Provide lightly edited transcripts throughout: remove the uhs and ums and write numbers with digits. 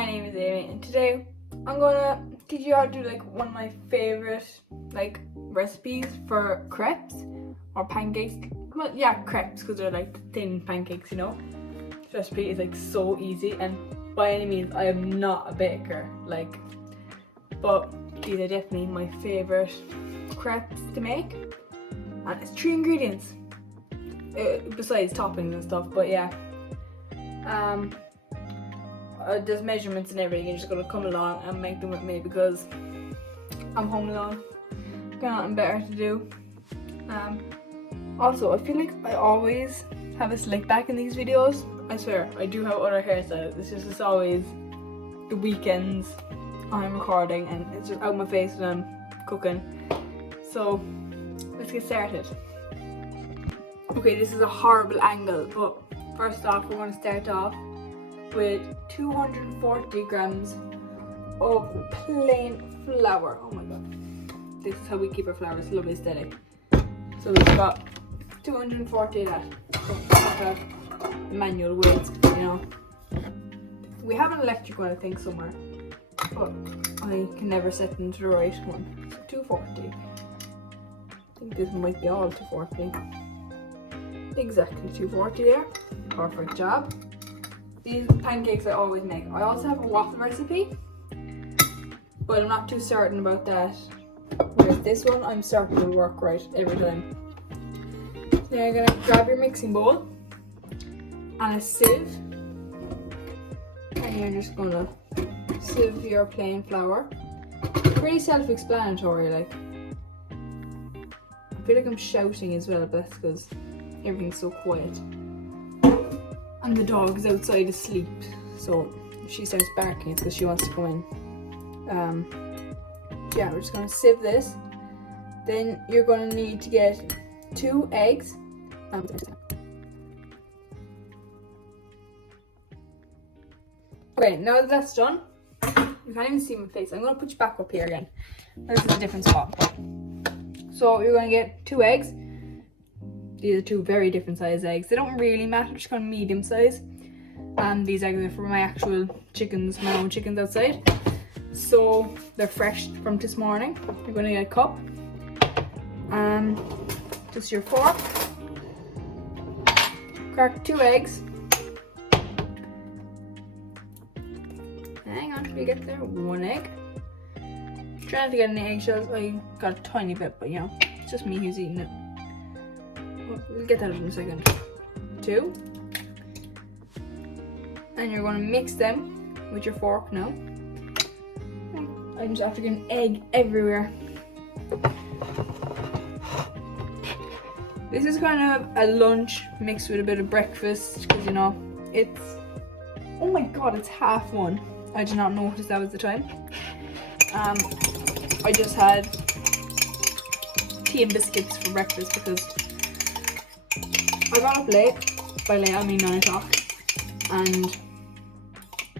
my name is Amy and today I'm gonna teach you how to do like one of my favorite like recipes for crepes or pancakes. Well, yeah, crepes because they're like thin pancakes, you know. This recipe is like so easy, and by any means I am not a baker, like, but these are definitely my favorite crepes to make, and it's 3 ingredients besides toppings and stuff. But yeah, there's measurements and everything. You're just gonna come along and make them with me because I'm home alone, got nothing better to do. Also, I feel like I always have a slick back in these videos. I swear, I do have other hairstyles. It's always the weekends I'm recording and it's just out my face when I'm cooking. So let's get started. Okay, this is a horrible angle, but first off we're going to start off with 240 grams of plain flour. Oh my god, this is how we keep our flour. It's lovely steady. So we've got 240 of that. So we have manual weights, you know. We have an electric one I think somewhere, but I can never set them to the right one. So 240. I think this might be all 240. Exactly 240 there. Perfect job. These pancakes I always make. I also have a waffle recipe, but I'm not too certain about that. Whereas this one I'm certain will work right every time. So now you're gonna grab your mixing bowl and a sieve, and you're just gonna sieve your plain flour. Pretty self-explanatory, like. I feel like I'm shouting as well, but that's because everything's so quiet. And the dog is outside asleep, so if she starts barking it's because she wants to come in. Yeah, we're just going to sieve this. Then you're going to need to get 2 eggs. Okay, now that that's done, you can't even see my face. I'm going to put you back up here again. This is a different spot. So you're going to get 2 eggs. These are 2 very different size eggs. They don't really matter, just kind of medium size. And these eggs are for my actual chickens, my own chickens outside. So they're fresh from this morning. You're going to get a cup. Just your fork. Crack 2 eggs. Hang on till you get there. 1 egg. Try not to get any eggshells. I got a tiny bit, but you know, it's just me who's eating it. We'll get that in a second. 2. And you're going to mix them with your fork now. I'm just after getting egg everywhere. This is kind of a lunch mixed with a bit of breakfast because, you know, it's... Oh my god, it's 1:30. I did not notice that was the time. I just had tea and biscuits for breakfast because I got up late. By late I mean 9 o'clock, and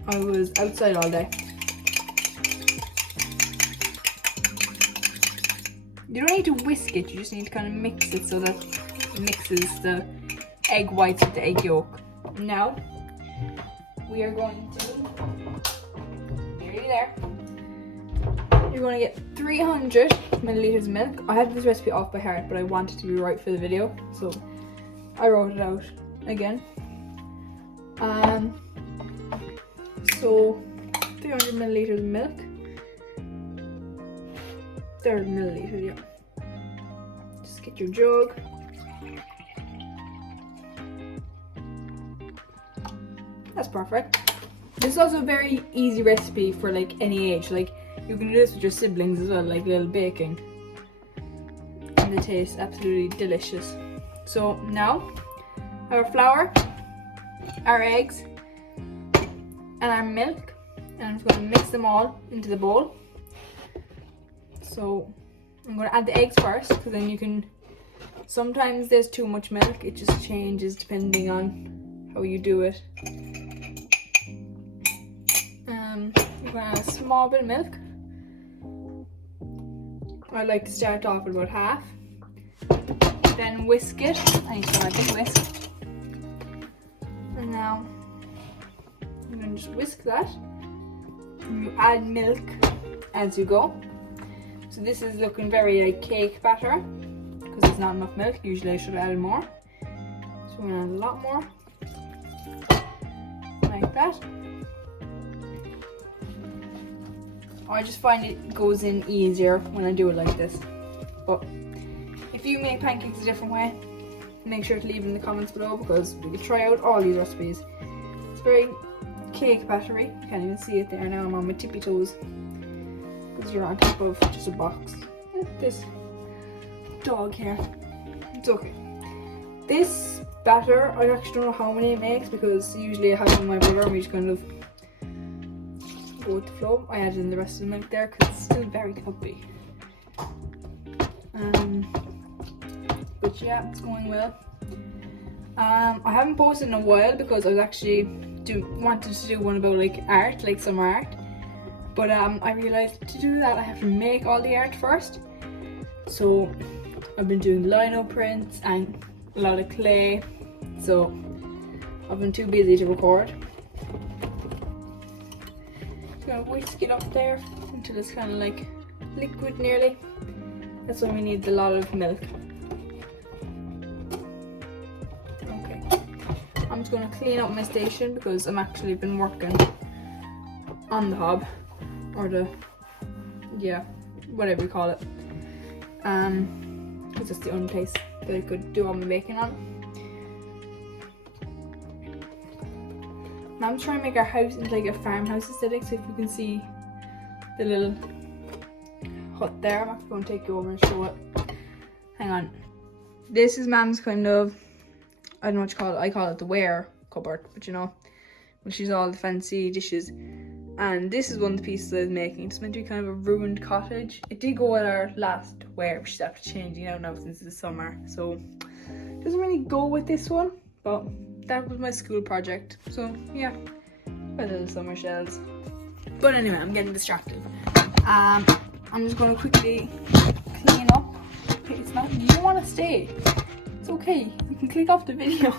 I was outside all day. You don't need to whisk it, you just need to kind of mix it so that it mixes the egg whites with the egg yolk. Now we are going to, nearly there, you're going to get 300 milliliters of milk. I had this recipe off by heart, but I wanted to be right for the video, so I wrote it out again. So 300 milliliters of milk. 30 milliliters, yeah. Just get your jug. That's perfect. This is also a very easy recipe for like any age. Like you can do this with your siblings as well, like little baking. And it tastes absolutely delicious. So now, our flour, our eggs, and our milk, and I'm just going to mix them all into the bowl. So I'm going to add the eggs first, because then you can, sometimes there's too much milk, it just changes depending on how you do it. You're going to add a small bit of milk. I like to start off with about half. Then whisk it. I need to get my big whisk. And now I'm going to just whisk that. You add milk as you go. So this is looking very like cake batter because there's not enough milk. Usually I should have added more. So we're gonna add a lot more. Like that. I just find it goes in easier when I do it like this. But if you make pancakes a different way, make sure to leave in the comments below because we can try out all these recipes. It's very cake battery. You can't even see it there now. I'm on my tippy toes because you're on top of just a box. This dog here. It's okay. This batter, I actually don't know how many it makes because usually I have it with my brother and we just kind of go with the flow. I added in the rest of the milk there because it's still very clumpy. But yeah, it's going well. I haven't posted in a while because I was actually wanted to do one about like art, like summer art. But I realised to do that I have to make all the art first. So I've been doing lino prints and a lot of clay. So I've been too busy to record. Just gonna whisk it up there until it's kind of like liquid nearly. That's when we need a lot of milk. Okay, I'm just gonna clean up my station because I'm actually been working on the hob or the, yeah, whatever you call it. Because that's the only place that I could do all my baking on. Now I'm trying to make our house into like a farmhouse aesthetic, so if you can see the little hut there, I'm actually going to take you over and show it. Hang on. This is Mam's kind of, I don't know what you call it, I call it the ware cupboard, but you know, when she's all the fancy dishes. And this is one of the pieces I was making. It's meant to be kind of a ruined cottage. It did go with our last ware, but she's after changing out now since the summer. So it doesn't really go with this one, but that was my school project. So yeah, my little summer shells. But anyway, I'm getting distracted. I'm just going to quickly clean up. It's not, you don't want to stay. It's okay, you can click off the video.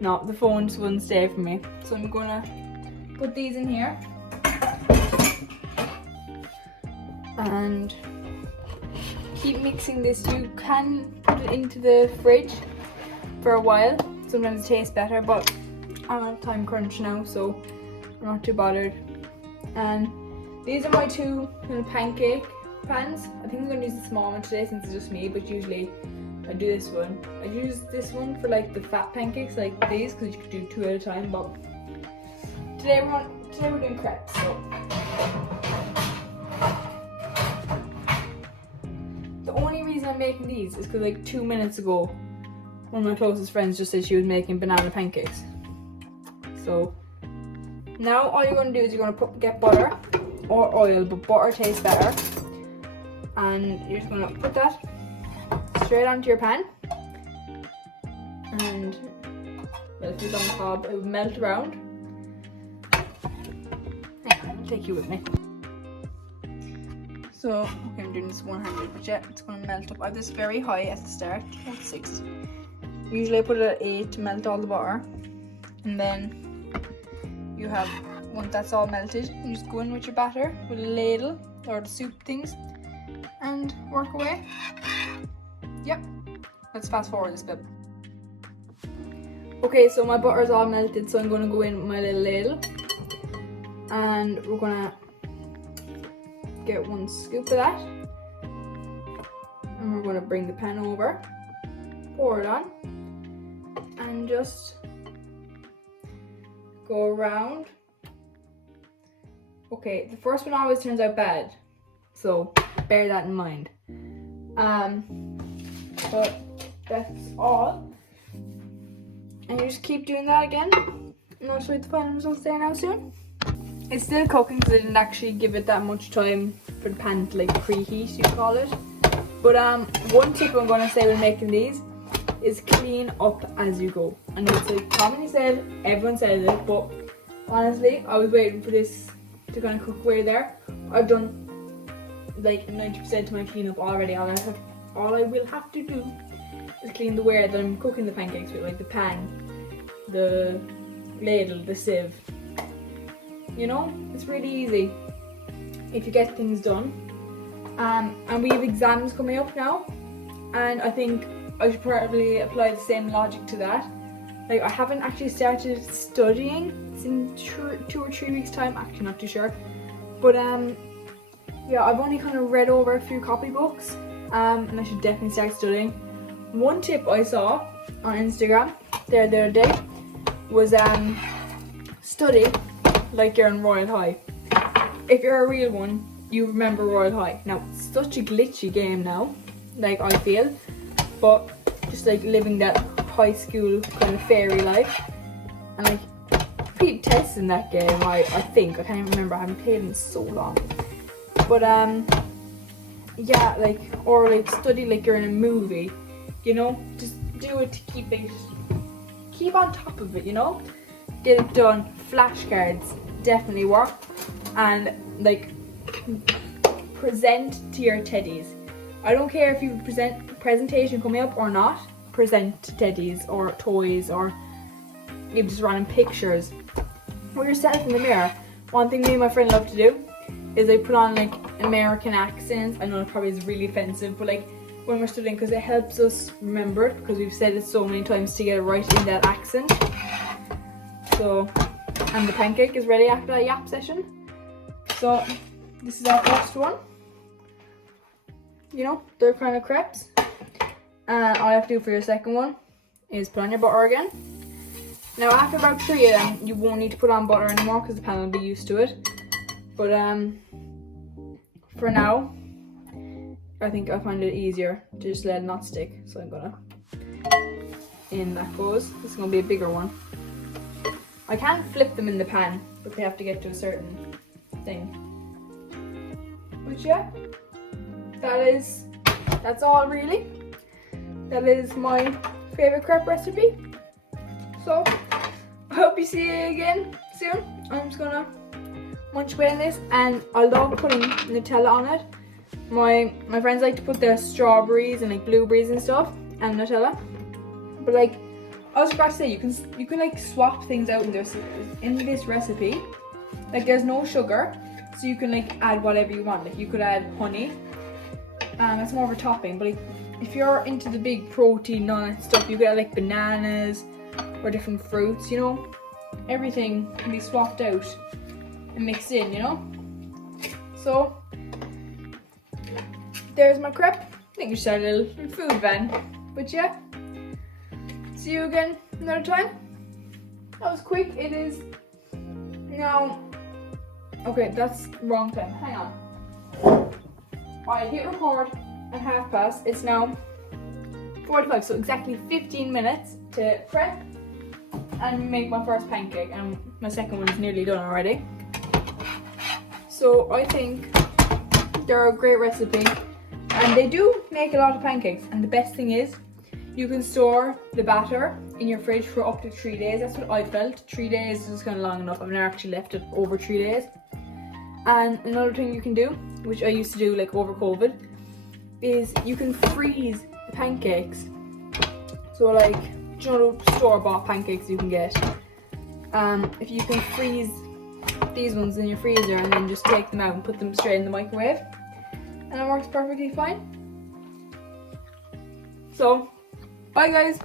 No, the phone just wouldn't stay for me. So I'm going to put these in here. And keep mixing this. You can put it into the fridge for a while. Sometimes it tastes better, but I'm on a time crunch now, so I'm not too bothered. And these are my two little pancake pans. I think I'm going to use the small one today since it's just me, but usually I do this one. I use this one for like the fat pancakes like these because you could do two at a time, but today we're doing crepes. So the only reason I'm making these is because like 2 minutes ago one of my closest friends just said she was making banana pancakes. So now all you're going to do is you're going to get butter or oil, but butter tastes better. And you're just going to put that straight onto your pan. And well, if it's on the hob, it will melt around. Hang on, I'll take you with me. So, okay, I'm doing this one-handed, but yeah, it's going to melt up. I have this very high at the start, about 6. Usually I put it at 8 to melt all the butter. And then you have, once that's all melted, you just go in with your batter with a ladle or the soup things and work away. Yep, let's fast forward this bit. Okay, so my butter is all melted, so I'm going to go in with my little ladle and we're going to get 1 scoop of that, and we're going to bring the pan over, pour it on, and just go around. Okay, the first one always turns out bad, so bear that in mind. But that's all, and you just keep doing that again, and I'll show you the final results there now soon. It's still cooking because I didn't actually give it that much time for the pan to like preheat, you call it. But one tip I'm going to say when making these is clean up as you go. I know it's like commonly said, everyone says it, but honestly, I was waiting for this to kind of cook away there. I've done like 90% of my cleanup already. All I will have to do is clean the ware that I'm cooking the pancakes with, like the pan, the ladle, the sieve, you know, it's really easy if you get things done. And we have exams coming up now, and I think I should probably apply the same logic to that. Like, I haven't actually started studying in 2 or 3 weeks time, actually not too sure, but yeah, I've only kind of read over a few copybooks, and I should definitely start studying. One tip I saw on Instagram the other day was study like you're in Royal High. If you're a real one, you remember Royal High. Now, it's such a glitchy game now, like I feel, but just like living that high school kind of fairy life. And like, repeat tests in that game, I think, I can't even remember, I haven't played in so long. But yeah, like, or like study like you're in a movie, you know, just do it to keep on top of it, you know, get it done. Flashcards definitely work, and like, present to your teddies. I don't care if you have a presentation coming up or not, present teddies or toys, or even just random pictures with yourself in the mirror. One thing me and my friend love to do is they put on like American accents. I know it probably is really offensive, but like when we're studying, because it helps us remember it, because we've said it so many times to get it right in that accent. So, and the pancake is ready after that yap session. So this is our first one. You know, they're kind of crepes. And all you have to do for your second one is put on your butter again. Now after about 3 of them, you won't need to put on butter anymore because the pan will be used to it. But for now, I think I find it easier to just let it not stick. So I'm gonna, in that goes. This is gonna be a bigger one. I can't flip them in the pan, but they have to get to a certain thing. But yeah, that's all really. That is my favorite crepe recipe. So I hope you see you again soon. I'm just gonna munch away on this, and I love putting Nutella on it. My friends like to put their strawberries and like blueberries and stuff and Nutella. But like, I was about to say, you can like swap things out in this recipe. Like, there's no sugar, so you can like add whatever you want. Like, you could add honey. That's more of a topping. But like, if you're into the big protein and all that stuff, you could add like bananas or different fruits. You know, everything can be swapped out and mixed in. You know. So there's my crepe. I think we should start a little food van. But yeah. See you again another time. That was quick. It is now. Okay, that's wrong time. Hang on. I hit record at 1:30. It's now 45, so exactly 15 minutes to prep and make my first pancake, and my second one is nearly done already. So I think they're a great recipe, and they do make a lot of pancakes. And the best thing is, you can store the batter in your fridge for up to 3 days. That's what I felt. 3 days is kind of long enough. I've never actually left it over 3 days. And another thing you can do, which I used to do like over COVID, is you can freeze the pancakes. So like, you know, the store-bought pancakes you can get. If you can freeze these ones in your freezer and then just take them out and put them straight in the microwave, and it works perfectly fine. So, bye guys!